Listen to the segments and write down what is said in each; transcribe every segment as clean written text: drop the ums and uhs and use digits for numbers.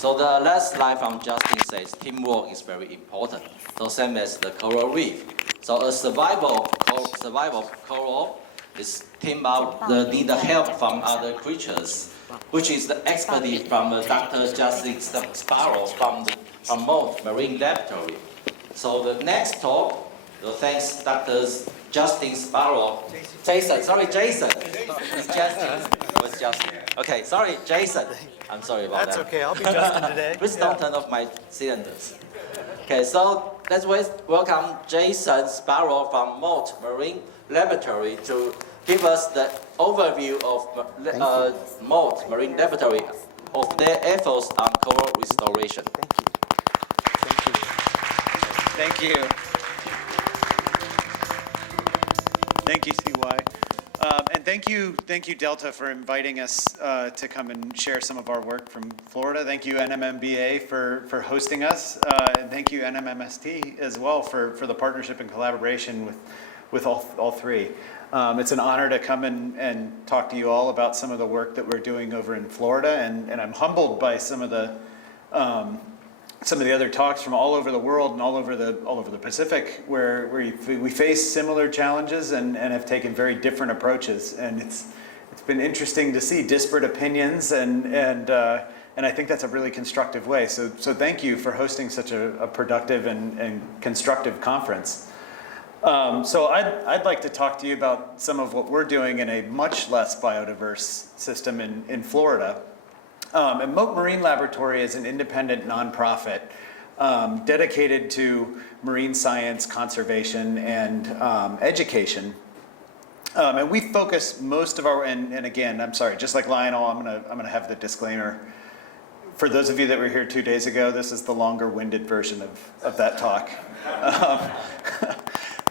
So the last slide from Justin says teamwork is very important. So same as the coral reef. So a survival of coral is team up, need the help from other creatures, which is the expertise from Dr. Justin Spadaro from Mote Marine Laboratory. So the next talk, thanks Dr. Justin Spadaro. Jason. It's Justin. What's Justin? Okay, sorry, Jason. I'm sorry about That's that. okay, I'll be Justin today. Please don't turn off my cylinders. Okay, so let's welcome Jason Spadaro from Mote Marine Laboratory to give us the overview of Mote Marine Laboratory of their efforts on coral restoration. Thank you. Thank you, CY. And thank you, Delta, for inviting us to come and share some of our work from Florida. Thank you, NMMBA, for hosting us. And thank you, NMMST, as well, for the partnership and collaboration with all three. It's an honor to come and talk to you all about some of the work that we're doing over in Florida, and I'm humbled by some of the other talks from all over the world and all over the Pacific, where we face similar challenges and have taken very different approaches, and it's been interesting to see disparate opinions, and I think that's a really constructive way. So thank you for hosting such a productive and constructive conference. So I'd like to talk to you about some of what we're doing in a much less biodiverse system in Florida. And Mote Marine Laboratory is an independent nonprofit dedicated to marine science, conservation, and education. And we focus most of our, and again, I'm sorry, just like Lionel, I'm gonna have the disclaimer. For those of you that were here 2 days ago, this is the longer-winded version of that talk.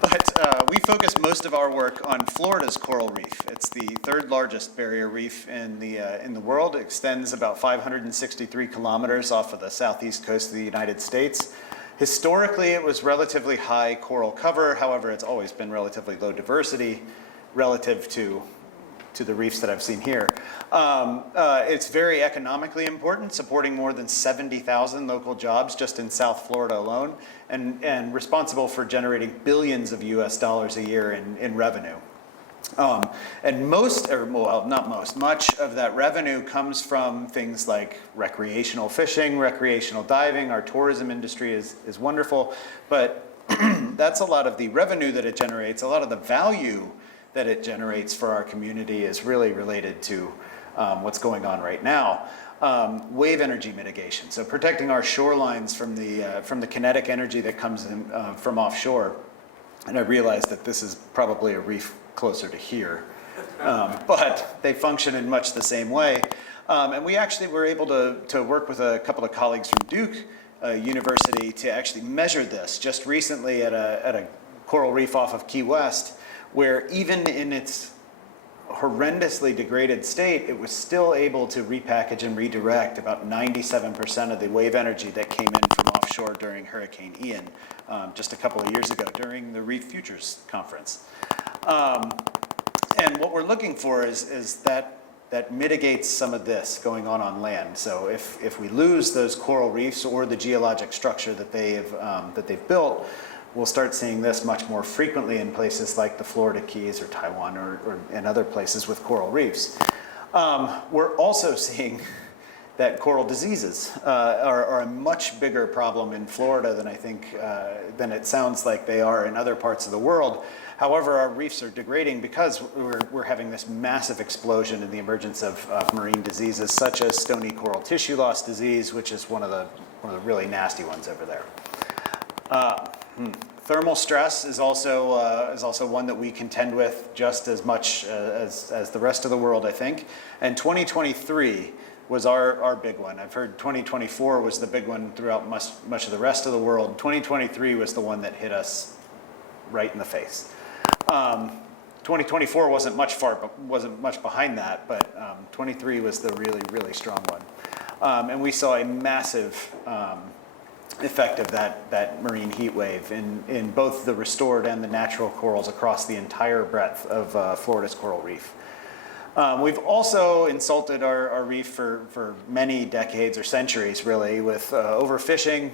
But we focus most of our work on Florida's coral reef. It's the third largest barrier reef in the world. It extends about 563 kilometers off of the southeast coast of the United States. Historically, it was relatively high coral cover. However, it's always been relatively low diversity relative to the reefs that I've seen here. It's very economically important, supporting more than 70,000 local jobs just in South Florida alone, and responsible for generating billions of US dollars a year in revenue. And much of that revenue comes from things like recreational fishing, recreational diving. Our tourism industry is wonderful, but that's a lot of the revenue that it generates. A lot of the value that it generates for our community is really related to what's going on right now. Wave energy mitigation, so protecting our shorelines from the kinetic energy that comes in from offshore. And I realize that this is probably a reef closer to here, but they function in much the same way. And we actually were able to work with a couple of colleagues from Duke University to actually measure this just recently at a coral reef off of Key West, where even in its horrendously degraded state, it was still able to repackage and redirect about 97% of the wave energy that came in from offshore during Hurricane Ian just a couple of years ago during the Reef Futures Conference. And what we're looking for is that mitigates some of this going on land. So if we lose those coral reefs or the geologic structure that they've built, we'll start seeing this much more frequently in places like the Florida Keys or Taiwan or in other places with coral reefs. We're also seeing that coral diseases are a much bigger problem in Florida than it sounds like they are in other parts of the world. However, our reefs are degrading because we're having this massive explosion in the emergence of marine diseases such as stony coral tissue loss disease, which is one of the really nasty ones over there. Thermal stress is also one that we contend with just as much as the rest of the world, I think. And 2023 was our big one. I've heard 2024 was the big one throughout much of the rest of the world. 2023 was the one that hit us right in the face. 2024 wasn't much behind that, but 23 was the really strong one. And we saw a massive effect of that marine heat wave in both the restored and the natural corals across the entire breadth of Florida's coral reef. We've also insulted our reef for many decades or centuries, really, with overfishing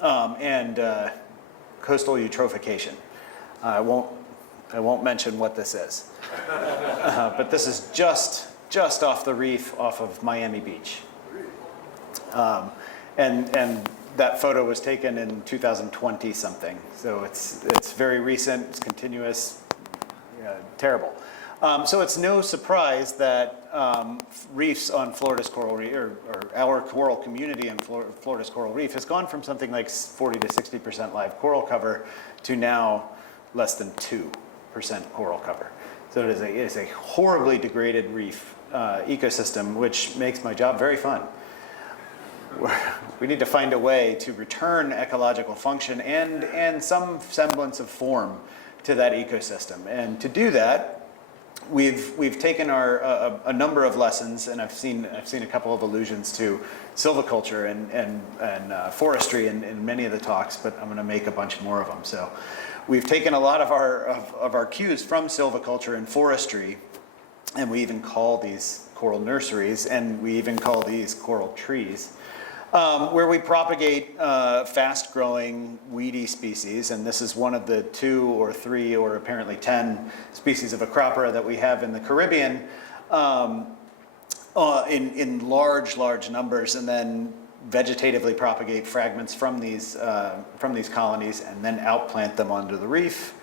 and coastal eutrophication. I won't mention what this is, but this is just off the reef off of Miami Beach, and that photo was taken in 2020 something. So it's very recent. It's continuous. Terrible. So it's no surprise that reefs on Florida's coral reef, or our coral community in Florida's coral reef, has gone from something like 40 to 60% live coral cover to now less than 2% coral cover. So it is a horribly degraded reef ecosystem, which makes my job very fun. We need to find a way to return ecological function and some semblance of form to that ecosystem. And to do that, we've taken a number of lessons, and I've seen a couple of allusions to silviculture and forestry in many of the talks, but I'm going to make a bunch more of them. So we've taken a lot of our cues from silviculture and forestry, and we even call these coral nurseries, and we even call these coral trees. Where we propagate fast-growing weedy species, and this is one of the 2 or 3 or apparently 10 species of Acropora that we have in the Caribbean in large numbers, and then vegetatively propagate fragments from these colonies and then outplant them onto the reef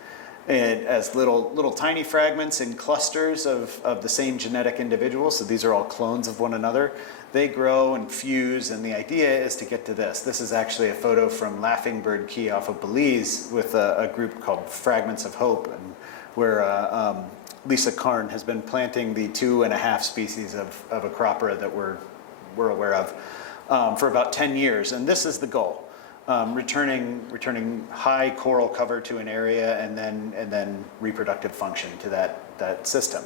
as little tiny fragments in clusters of the same genetic individual. So these are all clones of one another. They grow and fuse, and the idea is to get to this. This is actually a photo from Laughing Bird Key off of Belize with a group called Fragments of Hope, and where Lisa Karn has been planting the 2.5 species of Acropora that we're aware of for about 10 years. And this is the goal. Returning high coral cover to an area, and then reproductive function to that system.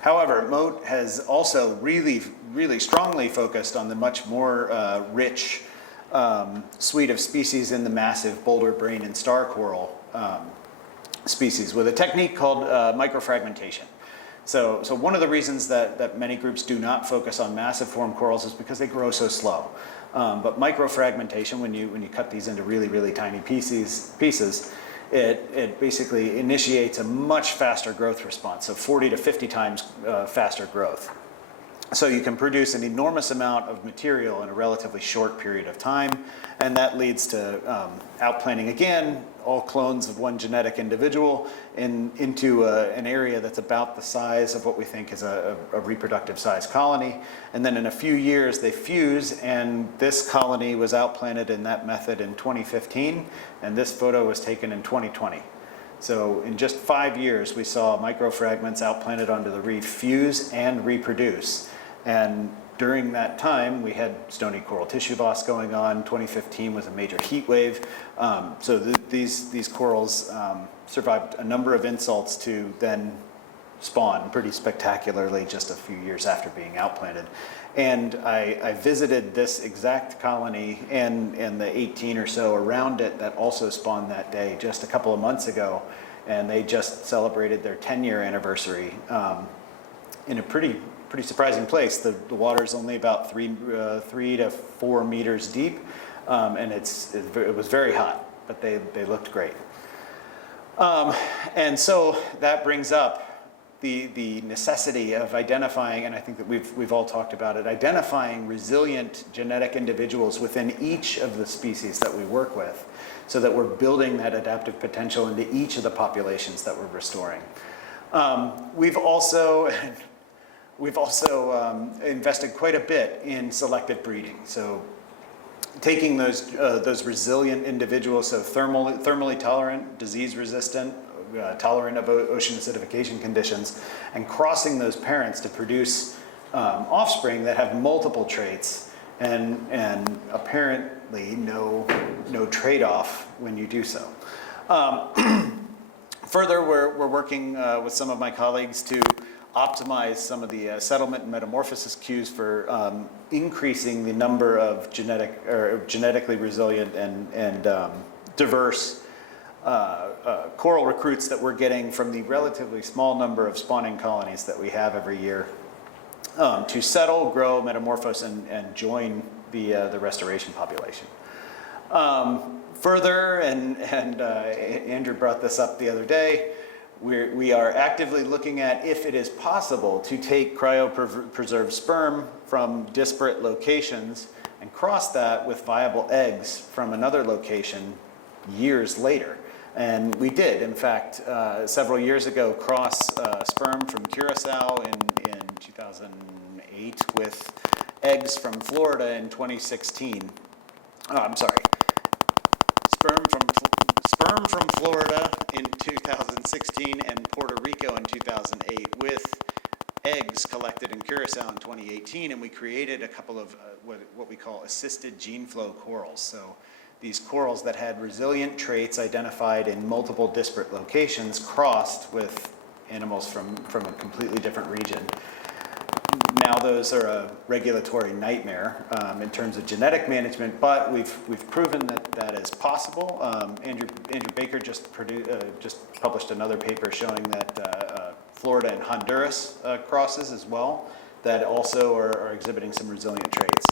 However, Mote has also really strongly focused on the much more rich suite of species in the massive boulder brain and star coral species with a technique called microfragmentation. So one of the reasons that many groups do not focus on massive form corals is because they grow so slow. But microfragmentation, when you cut these into really tiny pieces, it basically initiates a much faster growth response, so 40 to 50 times faster growth. So you can produce an enormous amount of material in a relatively short period of time, and that leads to outplanting again, all clones of one genetic individual into an area that's about the size of what we think is a reproductive size colony. And then in a few years they fuse, and this colony was outplanted in that method in 2015, and this photo was taken in 2020. So in just 5 years we saw microfragments outplanted onto the reef fuse and reproduce. And during that time, we had stony coral tissue loss going on. 2015 was a major heat wave. So these corals survived a number of insults to then spawn pretty spectacularly just a few years after being outplanted. And I visited this exact colony and the 18 or so around it that also spawned that day just a couple of months ago. And they just celebrated their 10-year anniversary in a pretty surprising place. The water's only about 3 to 4 meters deep, and it was very hot, but they looked great. And so that brings up the necessity of identifying, and I think that we've all talked about it, identifying resilient genetic individuals within each of the species that we work with, so that we're building that adaptive potential into each of the populations that we're restoring. We've also invested quite a bit in selective breeding. So taking those resilient individuals, so thermally tolerant, disease resistant, tolerant of ocean acidification conditions, and crossing those parents to produce offspring that have multiple traits and apparently no trade-off when you do so. Further, we're working with some of my colleagues to optimize some of the settlement and metamorphosis cues for increasing the number of genetically resilient and diverse coral recruits that we're getting from the relatively small number of spawning colonies that we have every year to settle, grow, metamorphose, and join the restoration population. Further, and Andrew brought this up the other day, we are actively looking at if it is possible to take cryopreserved sperm from disparate locations and cross that with viable eggs from another location years later. And we did, in fact, several years ago, cross sperm from Curacao in 2008 with eggs from Florida in 2016. Oh, I'm sorry. Sperm from Florida in 2016 and Puerto Rico in 2008 with eggs collected in Curacao in 2018, and we created a couple of what we call assisted gene flow corals. So these corals that had resilient traits identified in multiple disparate locations crossed with animals from a completely different region. Now those are a regulatory nightmare in terms of genetic management, but we've proven that is possible. Andrew Baker just published another paper showing that Florida and Honduras crosses as well that also are exhibiting some resilient traits.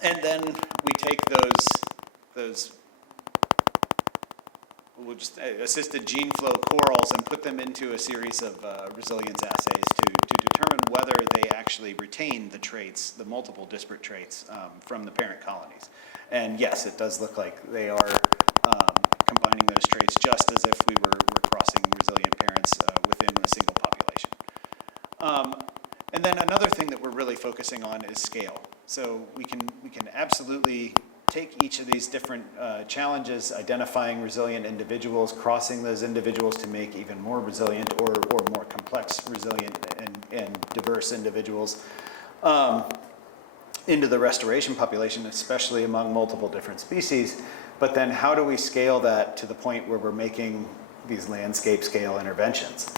And then we take those assisted gene flow corals and put them into a series of resilience assays to determine whether they actually retain the traits, the multiple disparate traits from the parent colonies. And yes, it does look like they are combining those traits just as if we were crossing resilient parents within a single population. And then another thing that we're really focusing on is scale. So we can absolutely take each of these different challenges, identifying resilient individuals, crossing those individuals to make even more resilient or more complex, resilient and diverse individuals into the restoration population, especially among multiple different species. But then how do we scale that to the point where we're making these landscape scale interventions?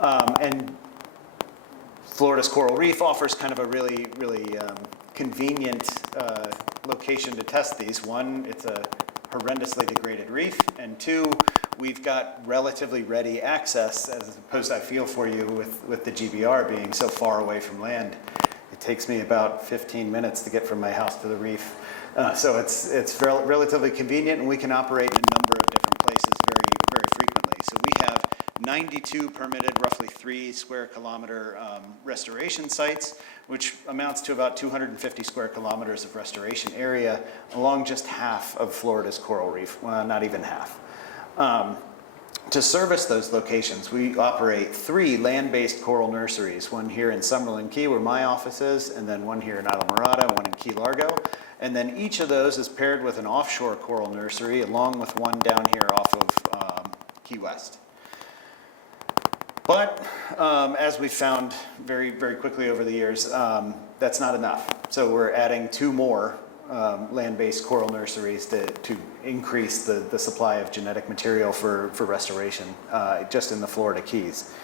And Florida's coral reef offers kind of a really convenient location to test these. One, it's a horrendously degraded reef, and two, we've got relatively ready access, as opposed, I feel for you, with the GBR being so far away from land. It takes me about 15 minutes to get from my house to the reef. So it's relatively convenient, and we can operate in a number of different places very frequently. So we have 92 permitted, roughly 3 square kilometer restoration sites, which amounts to about 250 square kilometers of restoration area along just half of Florida's coral reef, well, not even half. To service those locations, we operate 3 land-based coral nurseries, one here in Summerlin Key, where my office is, and then one here in Islamorada, one in Key Largo. And then each of those is paired with an offshore coral nursery, along with one down here off of Key West. But as we found very quickly over the years, that's not enough. So we're adding 2 more land-based coral nurseries to increase the supply of genetic material for restoration just in the Florida Keys.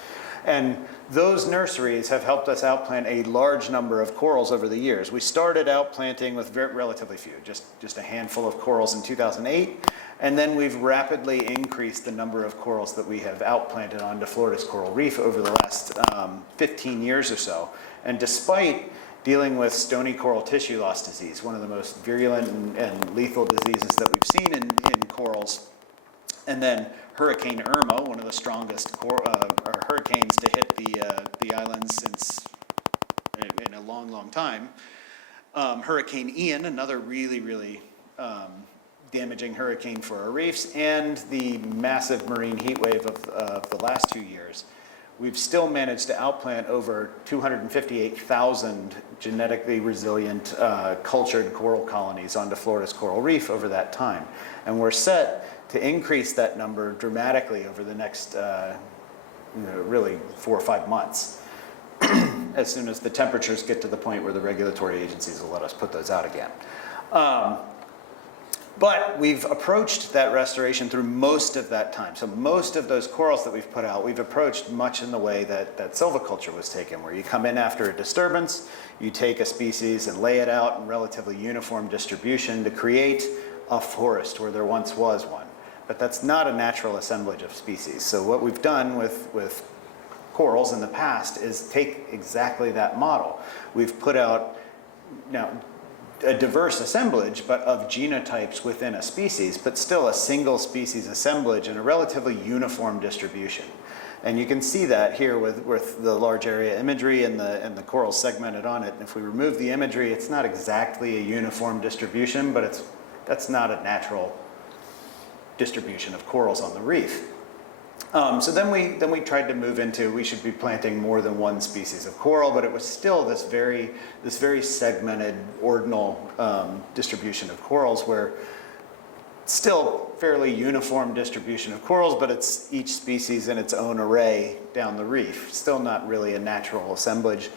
And those nurseries have helped us outplant a large number of corals over the years. We started outplanting with relatively few, just a handful of corals in 2008, and then we've rapidly increased the number of corals that we have outplanted onto Florida's coral reef over the last 15 years or so. And despite dealing with stony coral tissue loss disease, one of the most virulent and lethal diseases that we've seen in corals, and then Hurricane Irma, one of the strongest hurricanes to hit the islands since in a long time. Hurricane Ian, another really damaging hurricane for our reefs, and the massive marine heat wave of the last 2 years. We've still managed to outplant over 258,000 genetically resilient cultured coral colonies onto Florida's coral reef over that time. And we're set to increase that number dramatically over the next really 4 or 5 months, as soon as the temperatures get to the point where the regulatory agencies will let us put those out again. But we've approached that restoration through most of that time. So most of those corals that we've put out, we've approached much in the way that silviculture was taken, where you come in after a disturbance, you take a species and lay it out in relatively uniform distribution to create a forest where there once was one. but that's not a natural assemblage of species. So what we've done with corals in the past is take exactly that model. We've put out now a diverse assemblage, but of genotypes within a species, but still a single species assemblage and a relatively uniform distribution. And you can see that here with the large area imagery and the corals segmented on it. And if we remove the imagery, it's not exactly a uniform distribution, but that's not a natural distribution of corals on the reef. So then we tried to move into, we should be planting more than one species of coral, but it was still this very segmented ordinal distribution of corals, where still fairly uniform distribution of corals, but it's each species in its own array down the reef. Still not really a natural assemblage.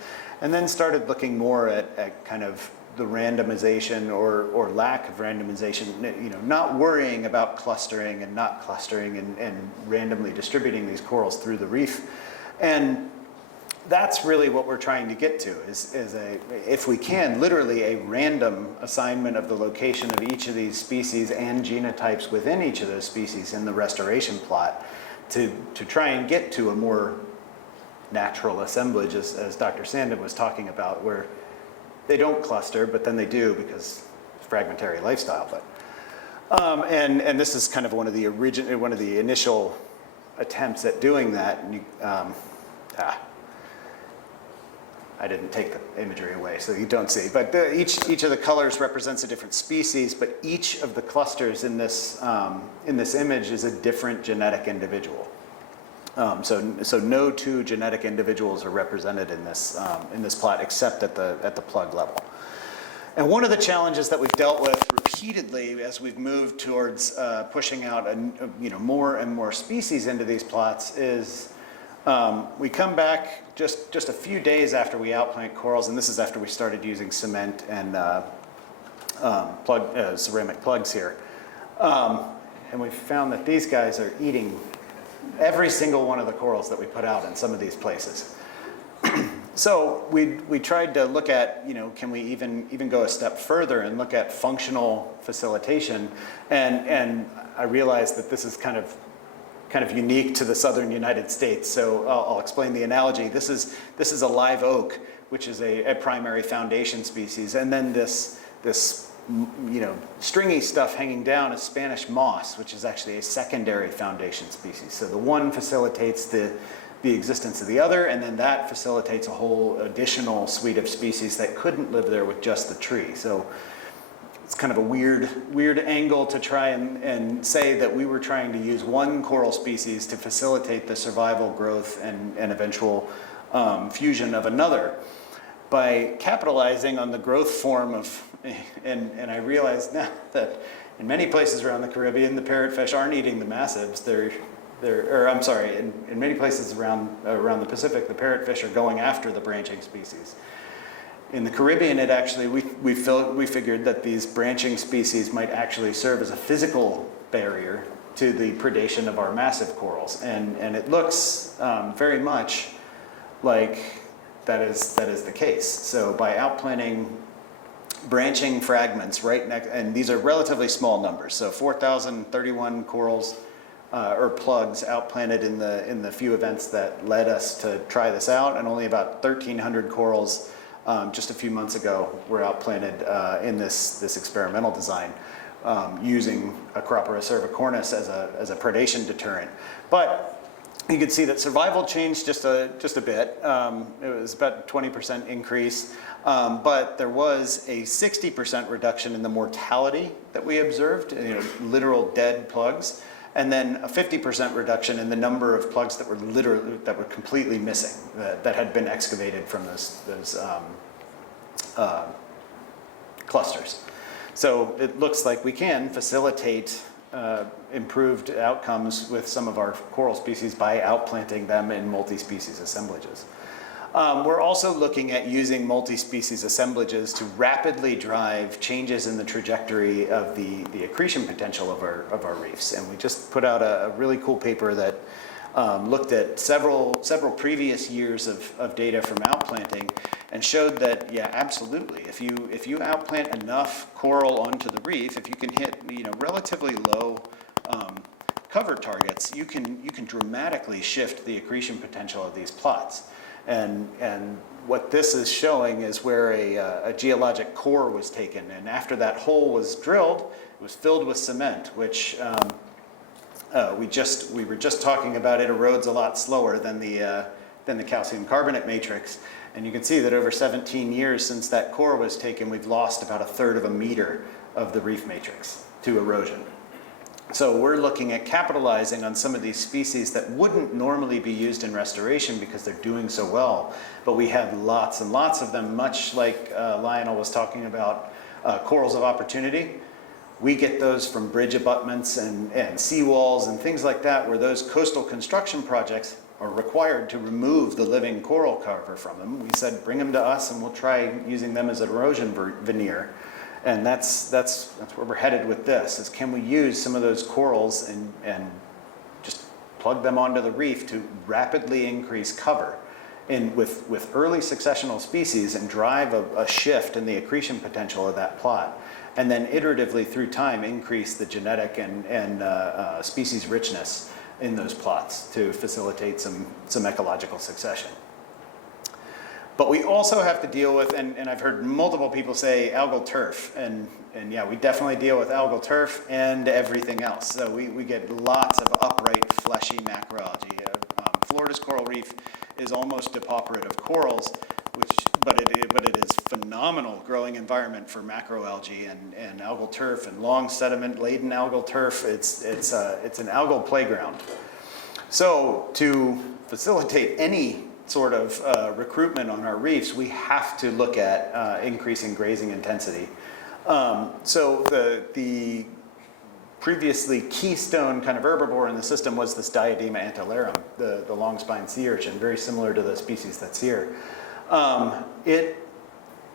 And then started looking more at kind of the randomization or lack of randomization, not worrying about clustering and not clustering and randomly distributing these corals through the reef. And that's really what we're trying to get to, is if we can, literally a random assignment of the location of each of these species and genotypes within each of those species in the restoration plot to try and get to a more natural assemblage, as Dr. Sandin was talking about, where they don't cluster, but then they do because fragmentary lifestyle. But and this is kind of one of the initial attempts at doing that. And I didn't take the imagery away, so you don't see. But each of the colors represents a different species, but each of the clusters in this image is a different genetic individual. So no two genetic individuals are represented in this plot, except at the plug level. And one of the challenges that we've dealt with repeatedly as we've moved towards pushing out more and more species into these plots is we come back just a few days after we outplant corals, and this is after we started using cement and ceramic plugs here, and we found that these guys are eating every single one of the corals that we put out in some of these places. So we tried to look at, can we even go a step further and look at functional facilitation, and I realized that this is kind of unique to the southern United States. So I'll explain the analogy. This is a live oak, which is a primary foundation species, and then this stringy stuff hanging down is Spanish moss, which is actually a secondary foundation species. So the one facilitates the existence of the other, and then that facilitates a whole additional suite of species that couldn't live there with just the tree. So it's kind of a weird angle to try and say that we were trying to use one coral species to facilitate the survival, growth, and eventual fusion of another. By capitalizing on the growth form of, and I realize now that in many places around the Caribbean, the parrotfish aren't eating the massives. In many places around the Pacific, the parrotfish are going after the branching species. In the Caribbean, it actually, we figured that these branching species might actually serve as a physical barrier to the predation of our massive corals. And it looks very much like that is the case. So by outplanting branching fragments right next, and these are relatively small numbers, so 4,031 corals or plugs outplanted in the few events that led us to try this out, and only about 1,300 corals just a few months ago were outplanted in this experimental design using Acropora cervicornis as a predation deterrent. But you can see that survival changed just a bit. It was about a 20% increase, but there was a 60% reduction in the mortality that we observed, literal dead plugs, and then a 50% reduction in the number of plugs that were completely missing, that had been excavated from those clusters. So it looks like we can facilitate improved outcomes with some of our coral species by outplanting them in multi-species assemblages. We're also looking at using multi-species assemblages to rapidly drive changes in the trajectory of the accretion potential of our reefs. And we just put out a really cool paper that looked at several previous years of data from outplanting and showed that, yeah, absolutely. If you outplant enough coral onto the reef, if you can hit relatively low cover targets, you can dramatically shift the accretion potential of these plots. And what this is showing is where a geologic core was taken, and after that hole was drilled, it was filled with cement, which we were just talking about. It erodes a lot slower than the calcium carbonate matrix. And you can see that over 17 years since that core was taken, we've lost about 1/3 of a meter of the reef matrix to erosion. So we're looking at capitalizing on some of these species that wouldn't normally be used in restoration because they're doing so well. But we have lots and lots of them, much like Lionel was talking about corals of opportunity. We get those from bridge abutments and seawalls and things like that, where those coastal construction projects are required to remove the living coral cover from them. We said, bring them to us and we'll try using them as an erosion veneer. And that's where we're headed with this, is can we use some of those corals and just plug them onto the reef to rapidly increase cover with early successional species and drive a shift in the accretion potential of that plot. And then iteratively through time increase the genetic and species richness in those plots to facilitate some ecological succession. But we also have to deal with, and I've heard multiple people say algal turf, and yeah, we definitely deal with algal turf and everything else. So we get lots of upright, fleshy macroalgae. Florida's coral reef is almost depauperate of corals, but it is phenomenal growing environment for macroalgae and algal turf and long sediment-laden algal turf. It's an algal playground. So to facilitate any sort of recruitment on our reefs, we have to look at increasing grazing intensity. So the previously keystone kind of herbivore in the system was this Diadema antillarum, the long-spined sea urchin, very similar to the species that's here. It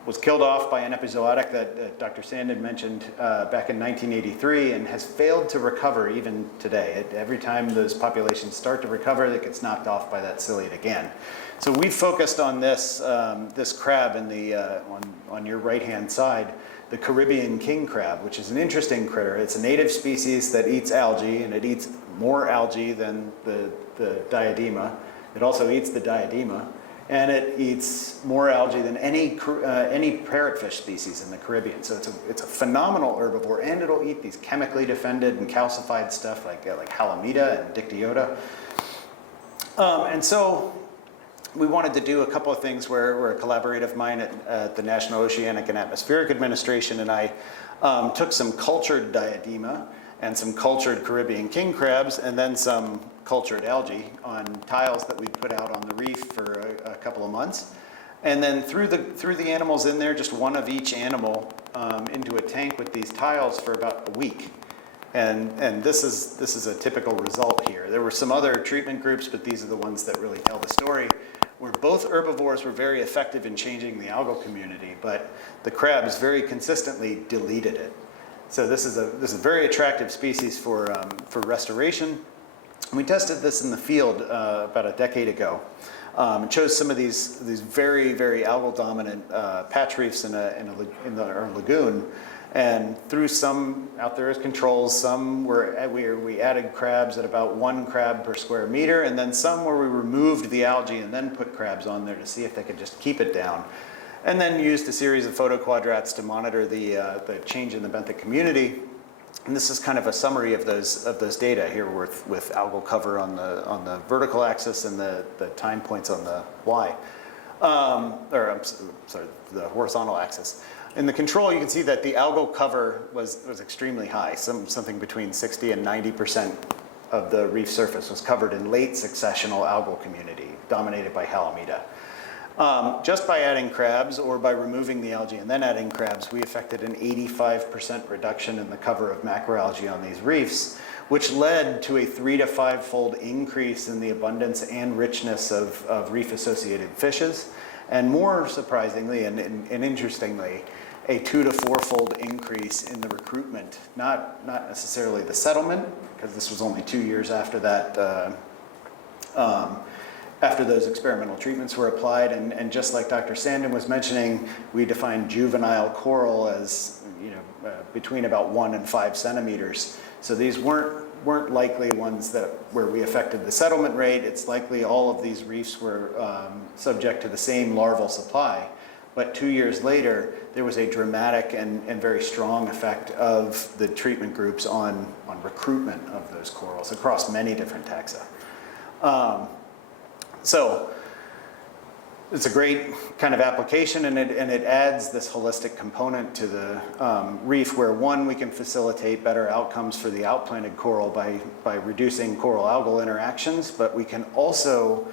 was killed off by an epizootic that Dr. Sandin mentioned back in 1983 and has failed to recover even today. Every time those populations start to recover, it gets knocked off by that ciliate again. So we focused on this crab in the on your right-hand side, the Caribbean king crab, which is an interesting critter. It's a native species that eats algae, and it eats more algae than the Diadema. It also eats the Diadema. And it eats more algae than any parrotfish species in the Caribbean. So it's a phenomenal herbivore, and it'll eat these chemically defended and calcified stuff like Halimeda and Dictyota. And so we wanted to do a couple of things where a collaborative of mine at the National Oceanic and Atmospheric Administration and I took some cultured Diadema and some cultured Caribbean king crabs, and then some cultured algae on tiles that we put out on the reef for a couple of months. And then threw the animals in there, just one of each animal, into a tank with these tiles for about a week. And this is a typical result here. There were some other treatment groups, but these are the ones that really tell the story, where both herbivores were very effective in changing the algal community, but the crabs very consistently deleted it. So this is a very attractive species for restoration. We tested this in the field about a decade ago. And chose some of these very, very algal dominant patch reefs in our lagoon, and threw some out there as controls. Some we added crabs at about 1 crab per square meter, and then some where we removed the algae and then put crabs on there to see if they could just keep it down. And then used a series of photoquadrats to monitor the change in the benthic community. And this is kind of a summary of those data here with algal cover on the vertical axis and the time points on the y, the horizontal axis. In the control, you can see that the algal cover was extremely high. Something between 60 and 90% of the reef surface was covered in late successional algal community, dominated by Halimeda. Just by adding crabs or by removing the algae and then adding crabs, we affected an 85% reduction in the cover of macroalgae on these reefs, which led to a 3- to 5-fold increase in the abundance and richness of reef-associated fishes, and more surprisingly and interestingly, a 2- to 4-fold increase in the recruitment, not necessarily the settlement, because this was only 2 years after that. After those experimental treatments were applied, and just like Dr. Sandin was mentioning, we defined juvenile coral as between about 1 and 5 centimeters. So these weren't weren't likely ones where we affected the settlement rate. It's likely all of these reefs were subject to the same larval supply. But 2 years later, there was a dramatic and very strong effect of the treatment groups on recruitment of those corals across many different taxa. So it's a great kind of application, and it adds this holistic component to the reef where, one, we can facilitate better outcomes for the outplanted coral by reducing coral algal interactions, but we can also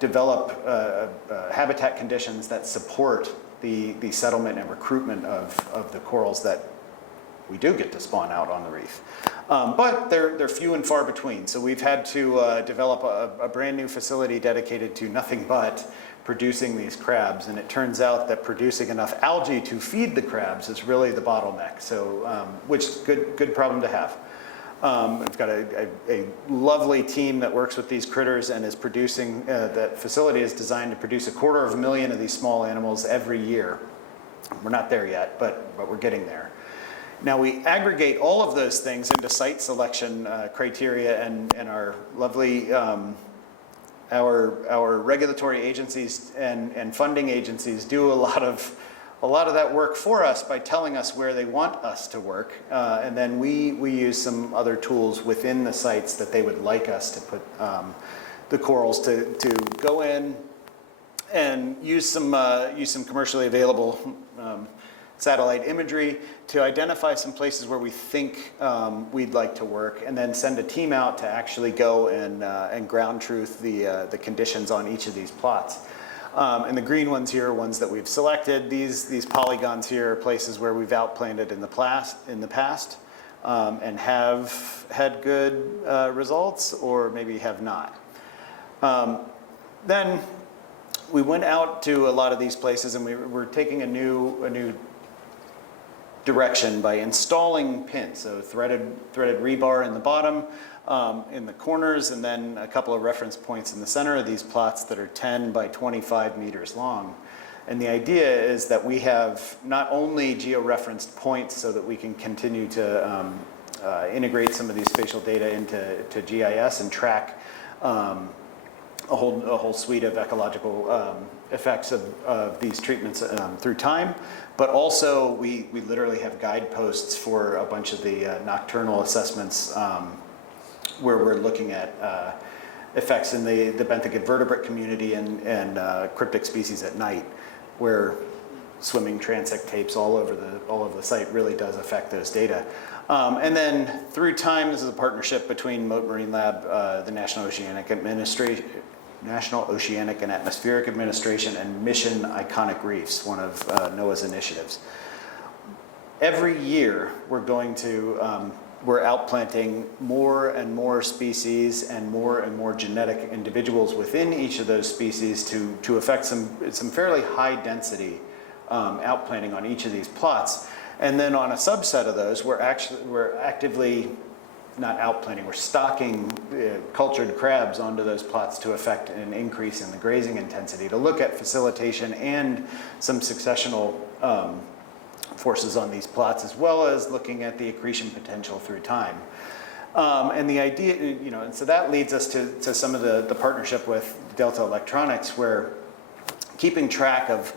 develop habitat conditions that support the settlement and recruitment of the corals that we do get to spawn out on the reef. But they're few and far between. So we've had to develop a brand new facility dedicated to nothing but producing these crabs. And it turns out that producing enough algae to feed the crabs is really the bottleneck. So, which is good problem to have. We've got a lovely team that works with these critters and is producing, that facility is designed to produce 250,000 of these small animals every year. We're not there yet, but we're getting there. Now we aggregate all of those things into site selection criteria, and our lovely, our regulatory agencies and funding agencies do a lot of that work for us by telling us where they want us to work, and then we use some other tools within the sites that they would like us to put the corals to go in and use some commercially available satellite imagery to identify some places where we think we'd like to work, and then send a team out to actually go and ground truth the conditions on each of these plots. And the green ones here are ones that we've selected. These polygons here are places where we've outplanted in the past and have had good results, or maybe have not. Then we went out to a lot of these places, and we're taking a new direction by installing pins, so threaded rebar in the bottom, in the corners, and then a couple of reference points in the center of these plots that are 10 by 25 meters long. And the idea is that we have not only geo-referenced points so that we can continue to integrate some of these spatial data into GIS and track a whole suite of ecological effects of these treatments through time, but also we literally have guideposts for a bunch of the nocturnal assessments where we're looking at effects in the benthic invertebrate community and cryptic species at night, where swimming transect tapes all over the site really does affect those data. And then through time, this is a partnership between Mote Marine Lab, the National Oceanic and Atmospheric Administration, and Mission Iconic Reefs, one of NOAA's initiatives. Every year, we're outplanting more and more species and more genetic individuals within each of those species to affect some fairly high density outplanting on each of these plots. And then on a subset of those, we're actively not outplanting, we're stocking cultured crabs onto those plots to affect an increase in the grazing intensity, to look at facilitation and some successional forces on these plots, as well as looking at the accretion potential through time. And the idea, and so that leads us to some of the partnership with Delta Electronics, where keeping track of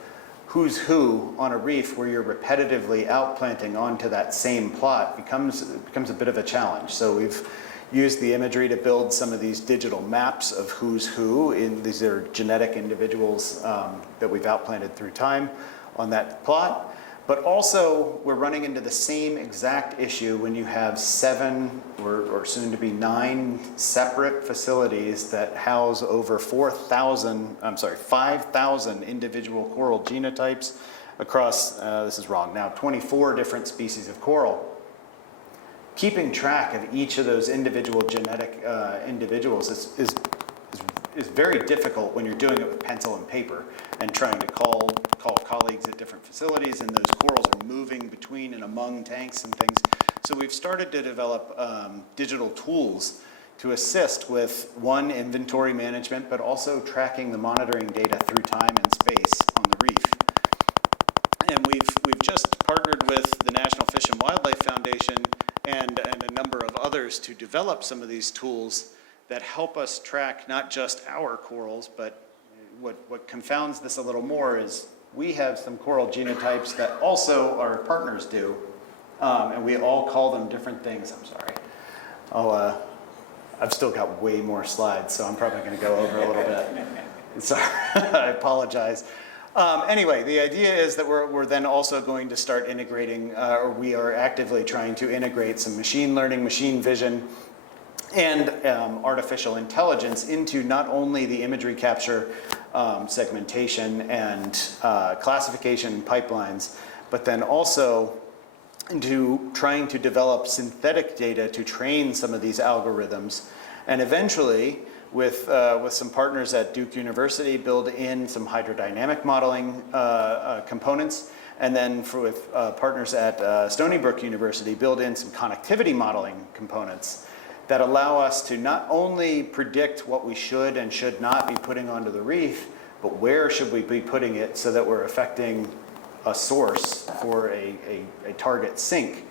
who's who on a reef where you're repetitively outplanting onto that same plot becomes a bit of a challenge. So we've used the imagery to build some of these digital maps of who's who. These are genetic individuals that we've outplanted through time on that plot. But also, we're running into the same exact issue when you have 7 or soon to be 9 separate facilities that house over 5,000 individual coral genotypes across, 24 different species of coral. Keeping track of each of those individual genetic individuals is very difficult when you're doing it with pencil and paper and trying to call colleagues at different facilities, and those corals are moving between and among tanks and things. So we've started to develop digital tools to assist with, one, inventory management, but also tracking the monitoring data through time and space on the reef. And we've just partnered with the National Fish and Wildlife Foundation and a number to develop some of these tools that help us track not just our corals, but what confounds this a little more is we have some coral genotypes that also our partners do, and we all call them different things. I'm sorry. I've still got way more slides, so I'm probably going to go over a little bit. Sorry, I apologize. Anyway, the idea is that we're then also going to start integrating, or we are actively trying to integrate some machine learning, machine vision, and artificial intelligence into not only the imagery capture, segmentation, and classification pipelines, but then also into trying to develop synthetic data to train some of these algorithms, and eventually, with some partners at Duke University, build in some hydrodynamic modeling components, and then with partners at Stony Brook University, build in some connectivity modeling components that allow us to not only predict what we should and should not be putting onto the reef, but where should we be putting it so that we're affecting a source for a target sink,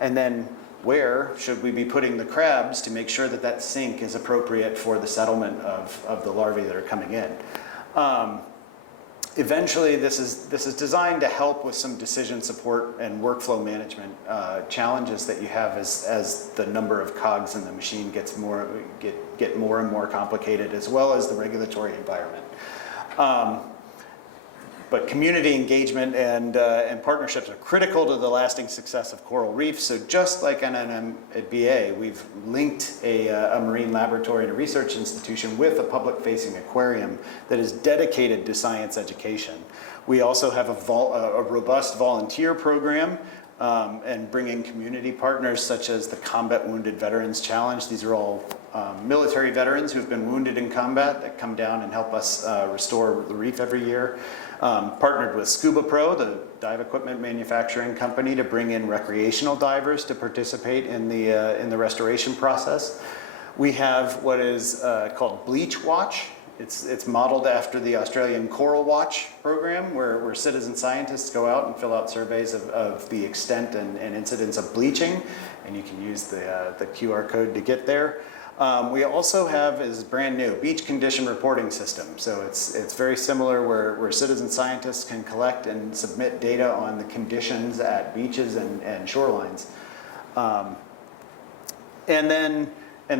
and then where should we be putting the crabs to make sure that that sink is appropriate for the settlement of the larvae that are coming in. Eventually, this is designed to help with some decision support and workflow management challenges that you have as the number of cogs in the machine get more and more complicated, as well as the regulatory environment. But community engagement and partnerships are critical to the lasting success of coral reefs. So just like NNMBA, we've linked a marine laboratory and a research institution with a public-facing aquarium that is dedicated to science education. We also have a robust volunteer program and bring in community partners such as the Combat Wounded Veterans Challenge. These are all military veterans who've been wounded in combat that come down and help us restore the reef every year. Partnered with Scuba Pro, the dive equipment manufacturing company, to bring in recreational divers to participate in the restoration process. We have what is called Bleach Watch. It's modeled after the Australian Coral Watch program, where citizen scientists go out and fill out surveys of the extent and incidence of bleaching, and you can use the QR code to get there. We also have, is brand new, beach condition reporting system. So it's very similar where citizen scientists can collect and submit data on the conditions at beaches and shorelines. And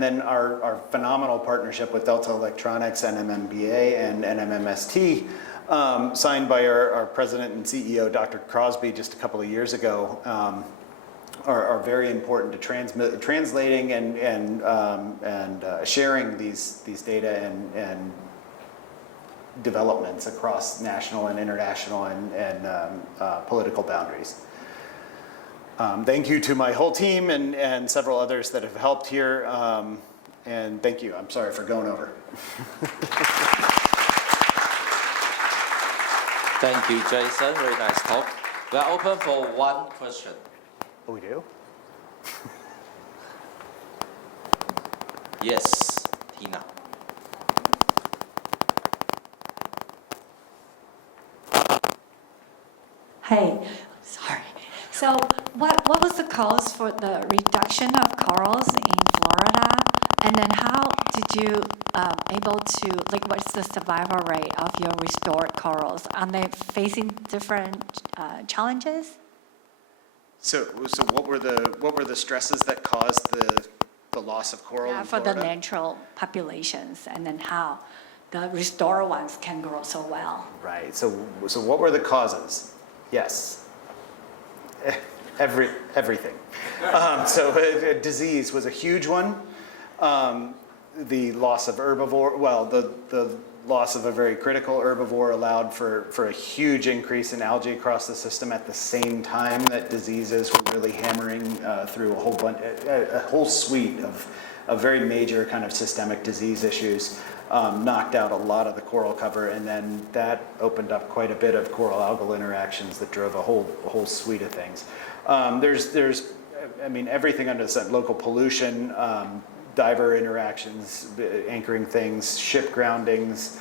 then our phenomenal partnership with Delta Electronics, NMMBA, and NMMST, signed by our president and CEO, Dr. Crosby, just a couple of years ago, are very important to translating and sharing these data and developments across national and international and political boundaries. Thank you to my whole team and several others that have helped here, and thank you. I'm sorry for going over. Thank you, Jason. Very nice talk. We are open for one question. Oh, we do? Yes, Tina. Hey, sorry. So what was the cause for the reduction of corals in Florida? And then how did you able to, like, what's the survival rate of your restored corals? Are they facing different challenges? So what were the stresses that caused the loss of coral in For Florida? the natural populations, and then how the restored ones can grow so well? Right. So what were the causes? Yes. Everything. Disease was a huge one. The loss of herbivore, the loss of a very critical herbivore allowed for a huge increase in algae across the system at the same time that diseases were really hammering through a whole suite of very major kind of systemic disease issues, knocked out a lot of the coral cover, and then that opened up quite a bit of coral algal interactions that drove a whole suite of things. There's everything under the sun, local pollution, diver interactions, anchoring things, ship groundings,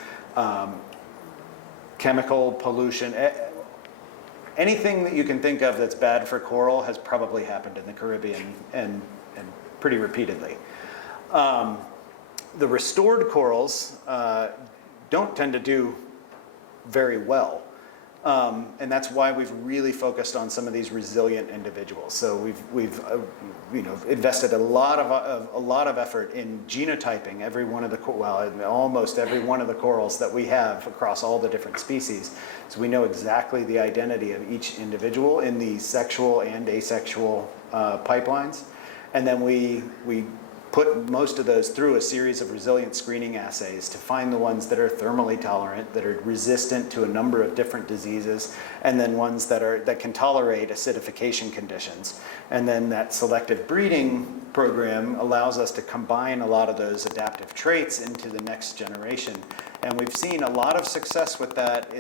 chemical pollution. Anything that you can think of that's bad for coral has probably happened in the Caribbean and pretty repeatedly. The restored corals don't tend to do very well. And that's why we've really focused on some of these resilient individuals. So we've invested a lot of effort in genotyping every one of the almost every one of the corals that we have across all the different species. So we know exactly the identity of each individual in the sexual and asexual pipelines, and then we put most of those through a series of resilient screening assays to find the ones that are thermally tolerant, that are resistant to a number of different diseases, and then ones that can tolerate acidification conditions. And then that selective breeding program allows us to combine a lot of those adaptive traits into the next generation. And we've seen a lot of success with that,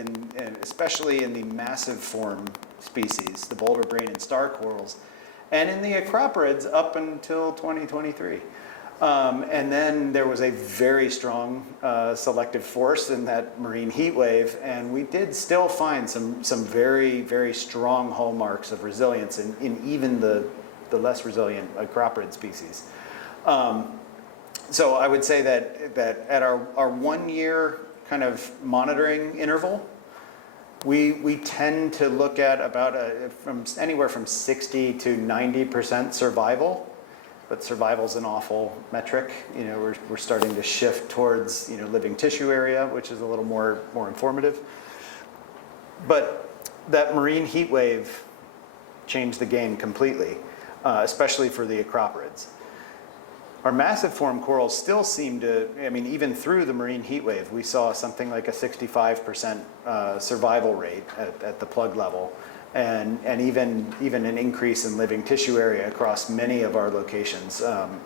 especially in the massive form species, the boulder brain and star corals, and in the acroporids up until 2023. And then there was a very strong selective force in that marine heat wave, and we did still find some very, very strong hallmarks of resilience in even the less resilient acroporid species. So I would say that at our 1 year kind of monitoring interval, we tend to look at about from anywhere from 60 to 90% survival. But survival's an awful metric. We're starting to shift towards living tissue area, which is a little more informative. But that marine heat wave changed the game completely, especially for the acroporids. Our massive form corals still seem to, even through the marine heat wave, we saw something like a 65% survival rate at the plug level. And even an increase in living tissue area across many of our locations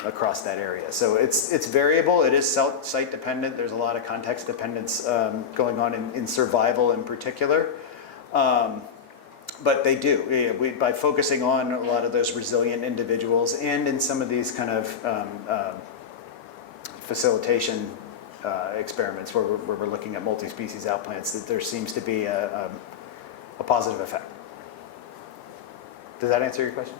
across that area. So it's variable. It is site dependent. There's a lot of context dependence going on in survival in particular. But they do. By focusing on a lot of those resilient individuals and in some of these kind of facilitation experiments where we're looking at multi-species outplants, that there seems to be a positive effect. Does that answer your question?